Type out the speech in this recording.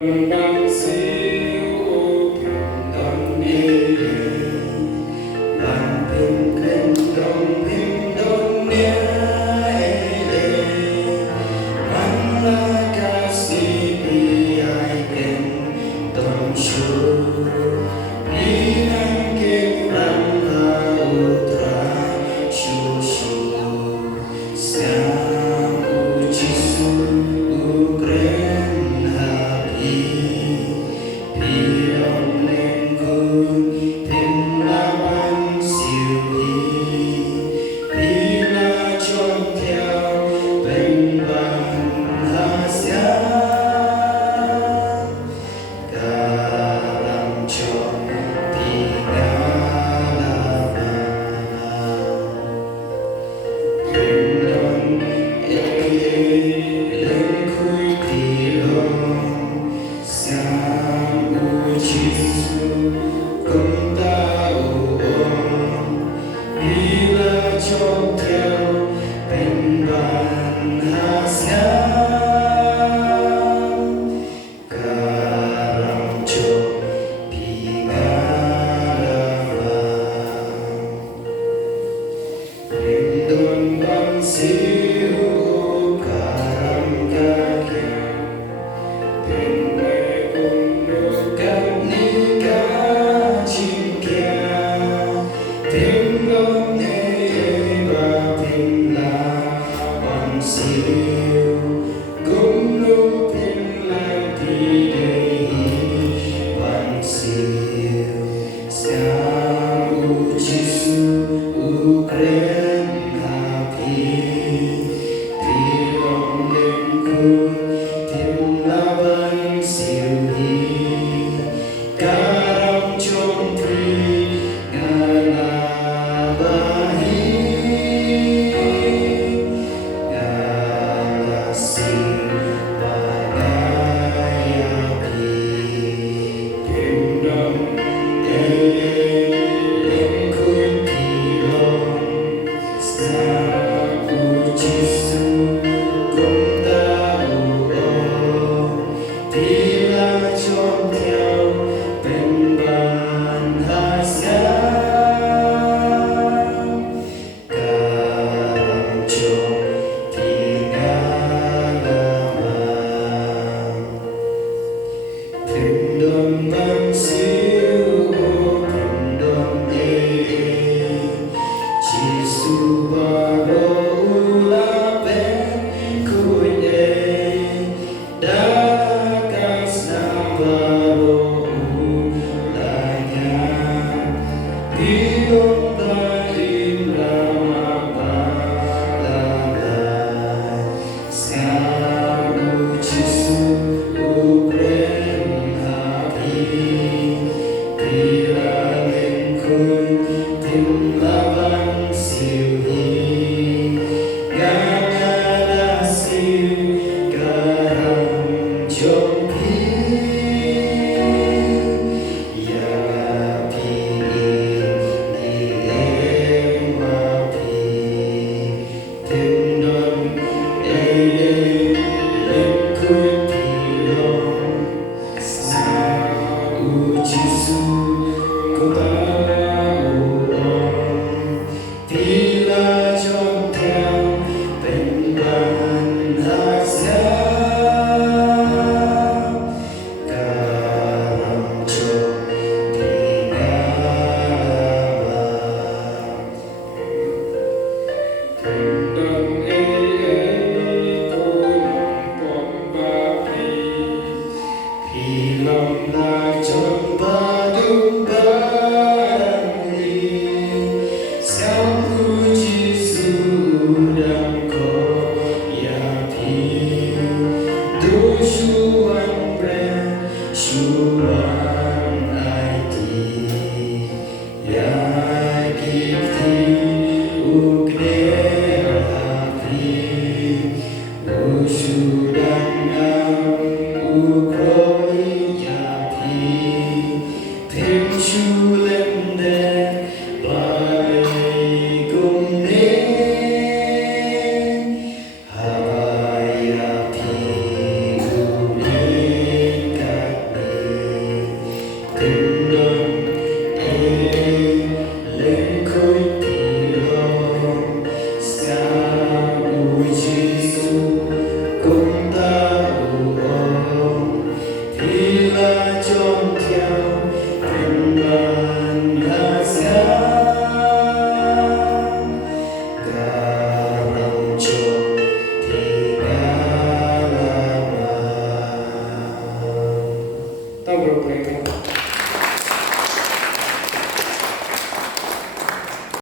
Bằng siêu đồng đi bằng phim đông nia mang la ca si bi ai ken đông chu bi nan ken ram la utra chu chu sang u chi su u kren ha pi Pilon lên khôn thêm la ban siêu hi Pila chọn theo bên bàn hạ xa Cả làm chọn thì ngã là bà Thêm đón lên khối pilon Sang u Giêsu công ta Bila chọn theo bên bàn hạ xa Cả lòng chọn thì ngã là Lên đồn bằng siêu Karam kakek Long light